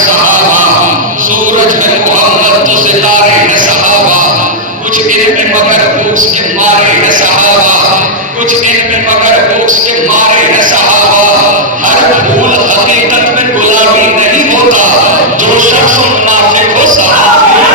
सहाबा, सूरज है मोहम्मद तो सितारे हैं सहाबा, कुछ इनमें मगर भूख के मारे हैं सहाबा, कुछ इनमें मगर भूख के मारे हैं सहाबा। हर फूल हकीकत में गुलाबी नहीं होता, जो शख्स मुनाफिक हो सहाबी।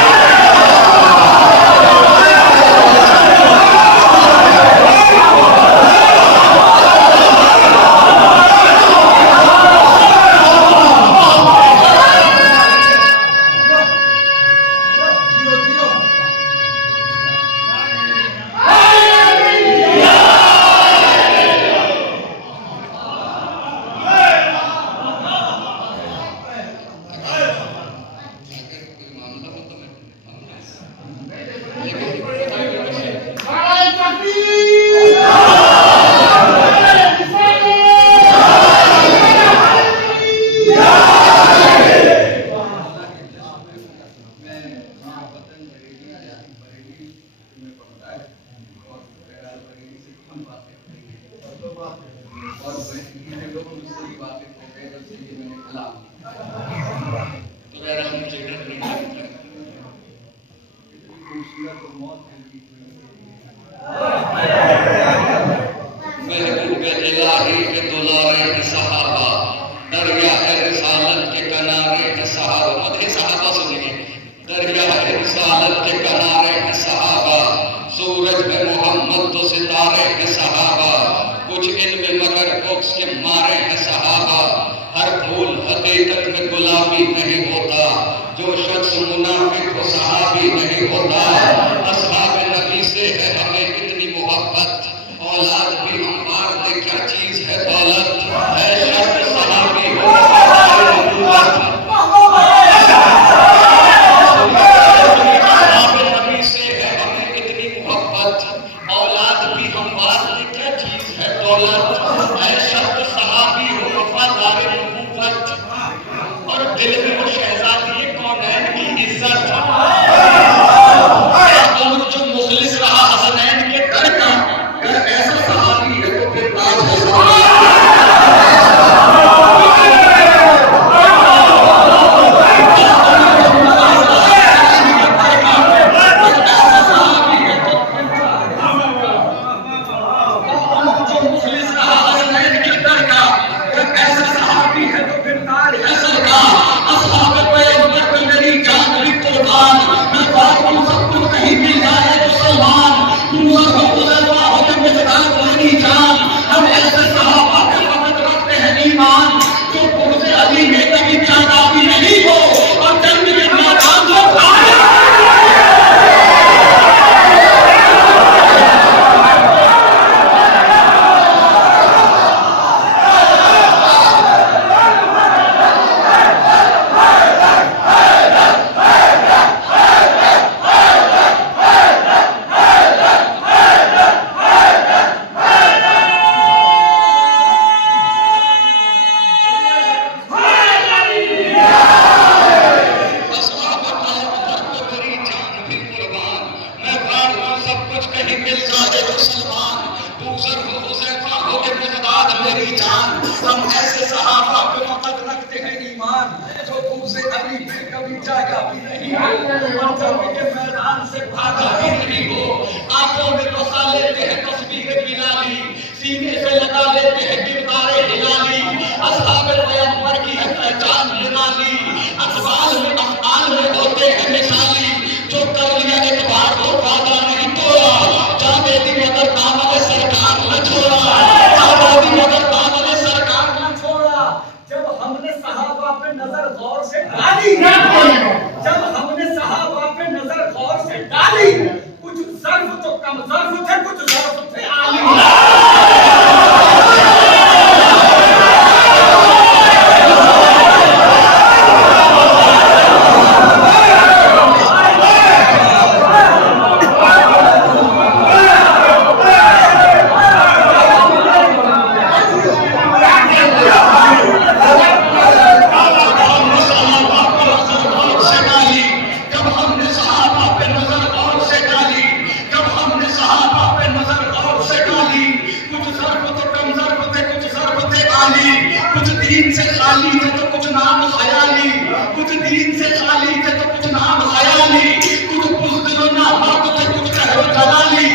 जलाली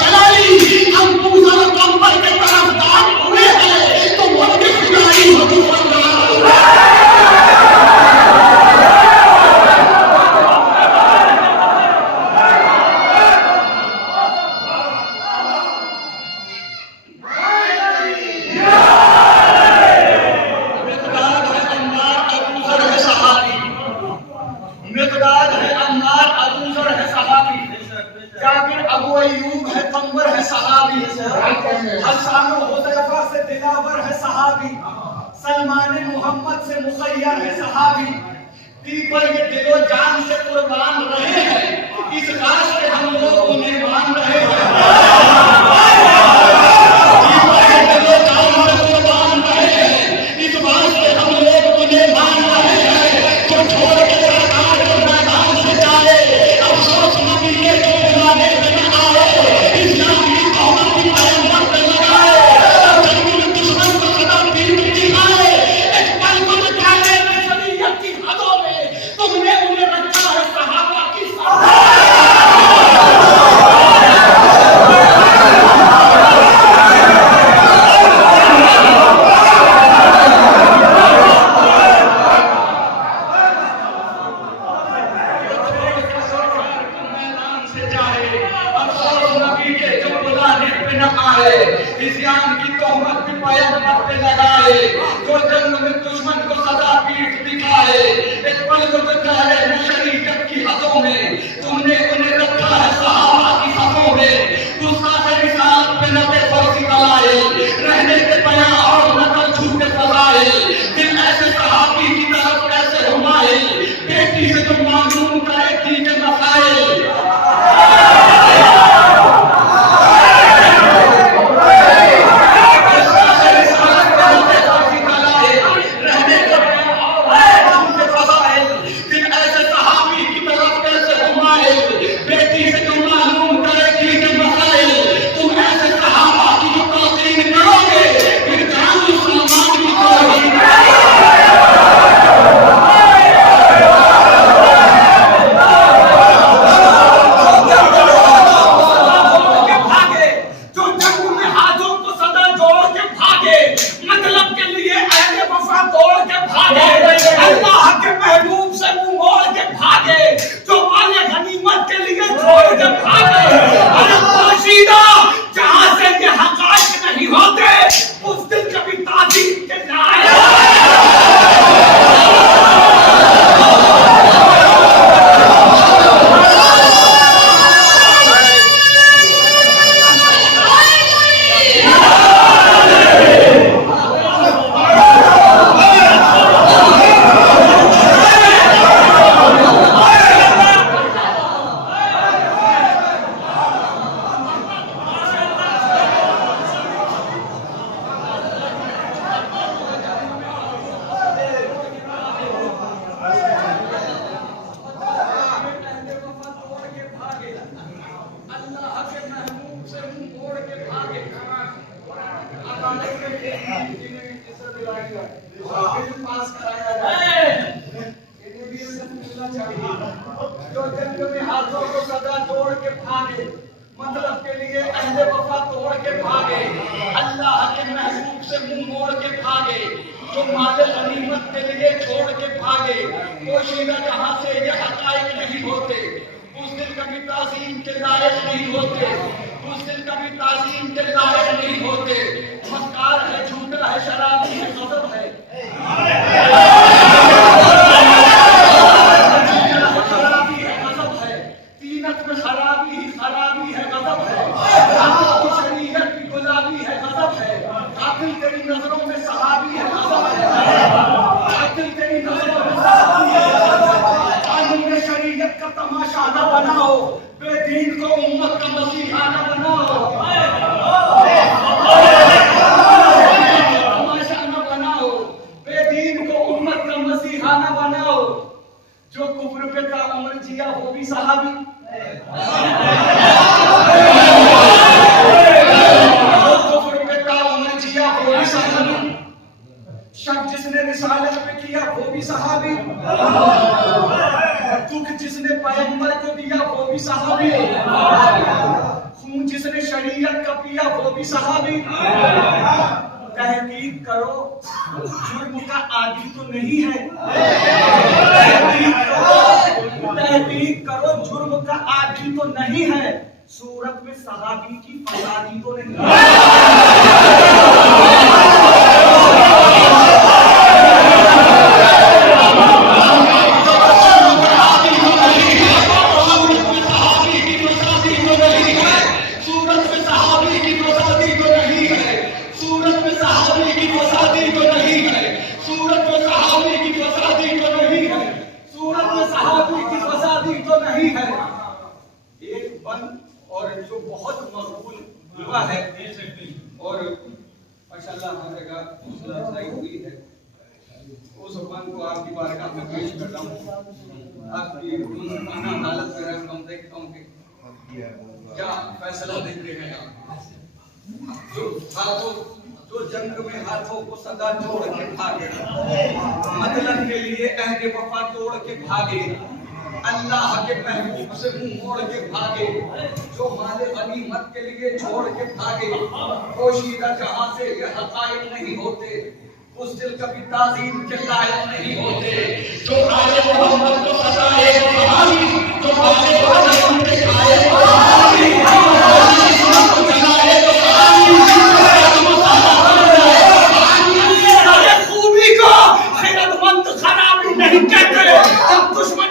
जलाली हम पूजा कंबर के तरफदार हुए हैं तो वो भी खुदाई सलमान मोहम्मद से मुखैर है सहाबी पर ये दिलो जान से कुर्बान रहे हैं इस रास्ते हम लोग उन्हें मान रहे हैं दिलो जान से कुर्बान रहे हैं इस रास्ते हम लोग उन्हें मान रहे हैं जो छोड़ के सरकार को मैदान से जाए अफसोस नबी के जो बुलाने में न आए इस्लाम की कौम की पैगंबर पे लगाए दुश्मन को सदा पीठ दिखाए एक पल को निकाले शरीयत की हदों में तुमने उन्हें रखा है सहाबा की इस्लाम की तोहमत भी पैगंबर पे लगाए जो जंग में दुश्मन को सदा पीठ दिखाए एक पल को दिखाए शरीयत की हदों में तुमने उन्हें रखा है सहाबा की हदों में गुस्सा से रिसालत पे नबे फर्जी कलाए रहने के बयां और नकल झूठे फसाए दिल ऐसे सहाबी की तरफ कैसे हुमाए बेटी से जो मालूम करे थी के मसाइल जो जंग में हाथों को सदा जोड़ के भागे मतलब के लिए अहले वफा तोड़ के भागे अल्लाह के महबूब से मुंह मोड़ के भागे जो माले गनीमत के लिए छोड़ के भागे पोशीदा जहां से ये हकायक नहीं होते उस दिन कभी ताज़ीम के लायक नहीं होते उस दिन कभी ताज़ीम के लायक नहीं होते मक्कार है झूठा है शराबी है गज़ब है नजरों में सहाबी है तेरी नजरों में सहाबी है कानून शरीयत का तमाशा न बनाओ बेदीन को उम्मत का मसीहा न बनाओ तमाशा न बनाओ बेदीन को उम्मत का मसीहा न बनाओ जो कुफ्र पे का उम्र जिया वो भी सहाबी शक जिसने रिसालत पे किया वो भी सहाबी दुख जिसने पैगंबर को दिया वो भी सहाबी, खून जिसने शरीयत का पिया वो भी सहाबी। तहकीक करो जुर्म का आदि तो नहीं है, तहकीक करो जुर्म का आदि तो नहीं है, सूरत में सहाबी की फसादी तो नहीं है। और जो बहुत मकबूल हुआ है और माशाअल्लाह हर जगह हौसला अफजाई हुई है, उस बंद को आपकी बारगाह में पेश करता हूँ। आपकी मुंसिफाना अदालत में रहकर हम देखता हूँ कि क्या फैसला देते हैं आप। जो जंग में हाथों को सदा जोड़ के भागे, मतलब के लिए अहद वफा तोड़ के भागे, अल्लाह के महबूब से मुंह मोड़ के भागे, जो माले गनीमत के लिए छोड़ के भागे, पोशीदा जहां से ये हकायक नहीं होते, उस दिल कभी ताज़ीम के लायक नहीं होते, जो आले मोहम्मद को सताए कहानी, जो आले मोहम्मद के खाए कहानी, जो जलाए कहानी, खूबी को खैरतमंद खराबी नहीं कहते, हम दुश्मन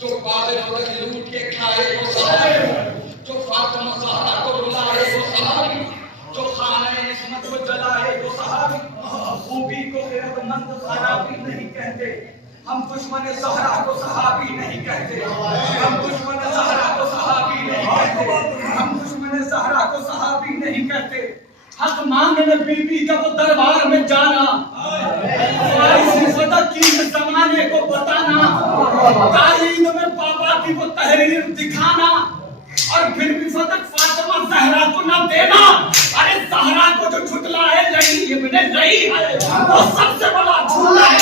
जो बादल लूट के खाए वो सहाबी, जो फातिमा ज़हरा को रुलाए वो सहाबी, जो खाने इस्मत को जलाए वो सहाबी। खूबी को खैरतमंद खराबी नहीं कहते, हम दुश्मन ज़हरा को सहाबी नहीं कहते, हम दुश्मन ज़हरा को सहाबी नहीं कहते, हम दुश्मन ज़हरा को सहाबी नहीं कहते। हक मांगने बीबी का वो दरबार में जाना, की जमाने को बताना, तालीम में बाबा की वो तहरीर दिखाना, और फिर भी फतक फातिमा ज़हरा को न देना। अरे ज़हरा को जो झुटला है लई इब्ने लई है, वो सबसे बड़ा झूठा है।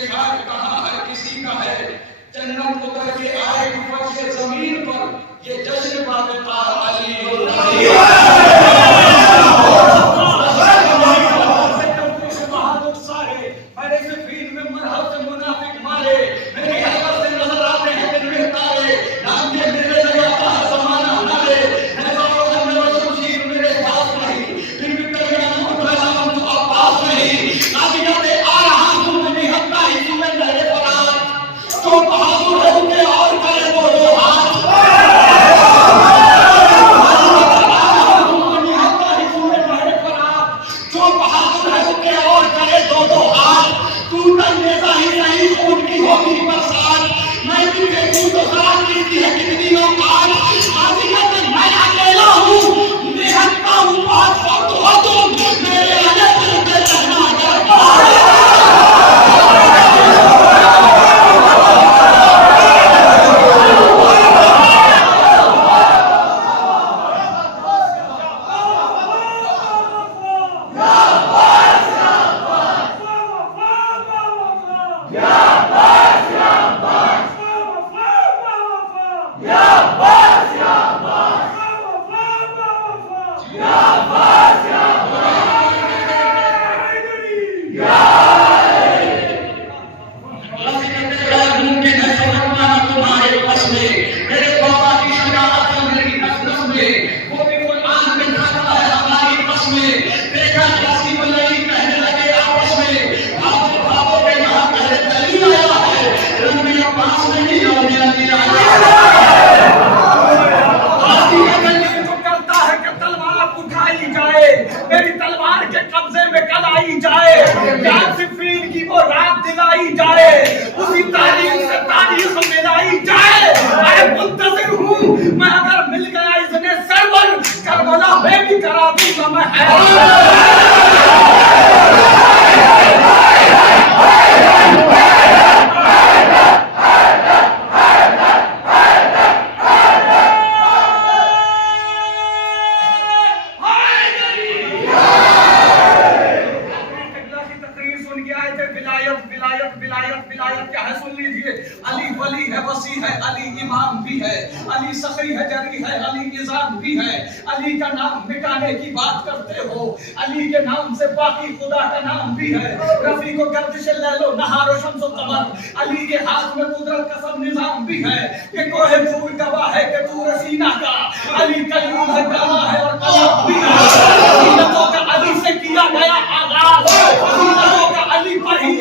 ये शायर कहाँ है, किसी का है। जन्नत उतर के आए ऊपर से जमीन पर, ये जश्न बाबता अली। मेरी तलवार के कब्जे में कल आई जाए, याद सिफीन की वो रात दिलाई जाए, उसी तारीख से तारीख मिलाई जाए। मैं मुंतजिर हूँ, मैं अगर मिल गया इतने सरवर, करबला में भी करा दूंगा मैं। अली वली है, वसी है, अली इमाम भी है, अली सखी है, जरी है, अली निजाम भी है। अली का नाम मिटाने की बात करते हो, अली के नाम से बाकी खुदा का नाम भी है। रफी को गर्दिश ले लो, नहारो शम्सो कमर, अली के हाथ में कुदरत का सब निजाम भी है। कि कोहे दूर गवाह है कि तू रसीना का, अली कलीम है, कला है और कलाम भी है। फजीलतों का अली से किया गया आगाज, फजीलतों का अली पर ही